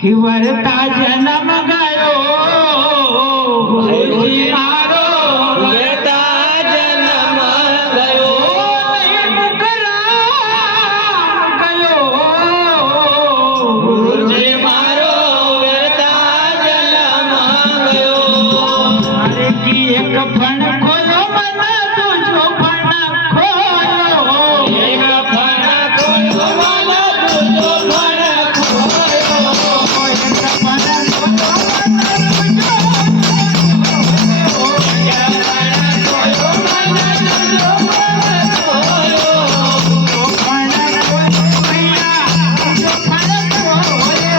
कि वरता जन्म गयो गुरुजी मारो वरता जन्म गयो मुकराम गयो गुरुजी मारो वरता जन्म गयो अरे की एक फण खोलो मन तुझो फण खोलो एक फण खोलो मन तुझो फण खोलो एक फण खोलो मन तुझो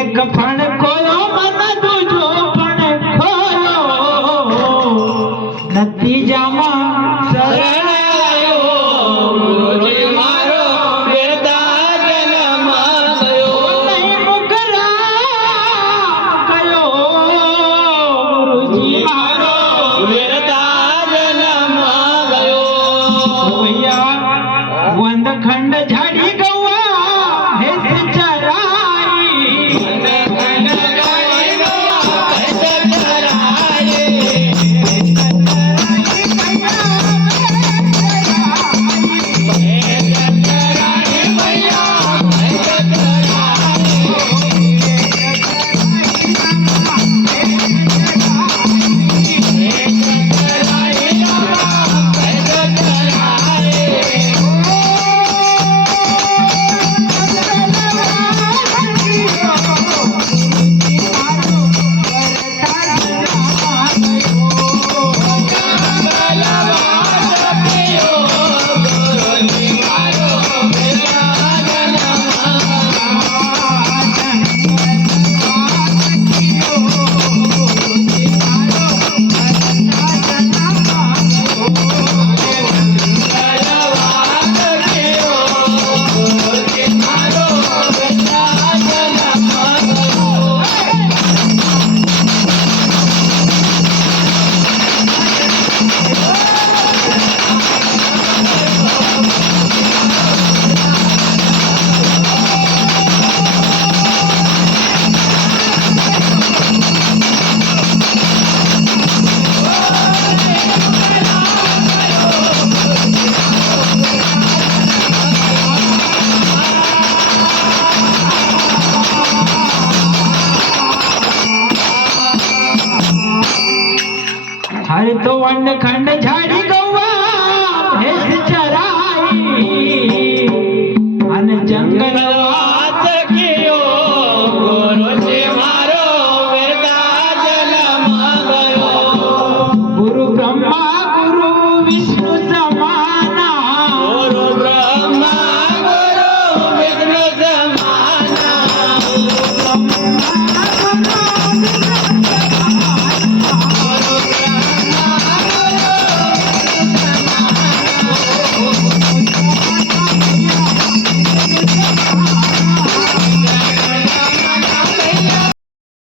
एक फण खोलो मन तुझो फण खोलो नतीजाમાં शरण आयो गुरुजी मारो वरता जन्म गयो नहीं मुकराम गयो गुरुजी मारो वरता जन्म गयो भैया वंद खंड झाड़ी गवा हेस चराई हरे तो वंड खंड झाड़ी गवा भेस चराई अन जंगल वास कियो गुरुजी मारो वरता जन्म गयो गुरु ब्रह्मा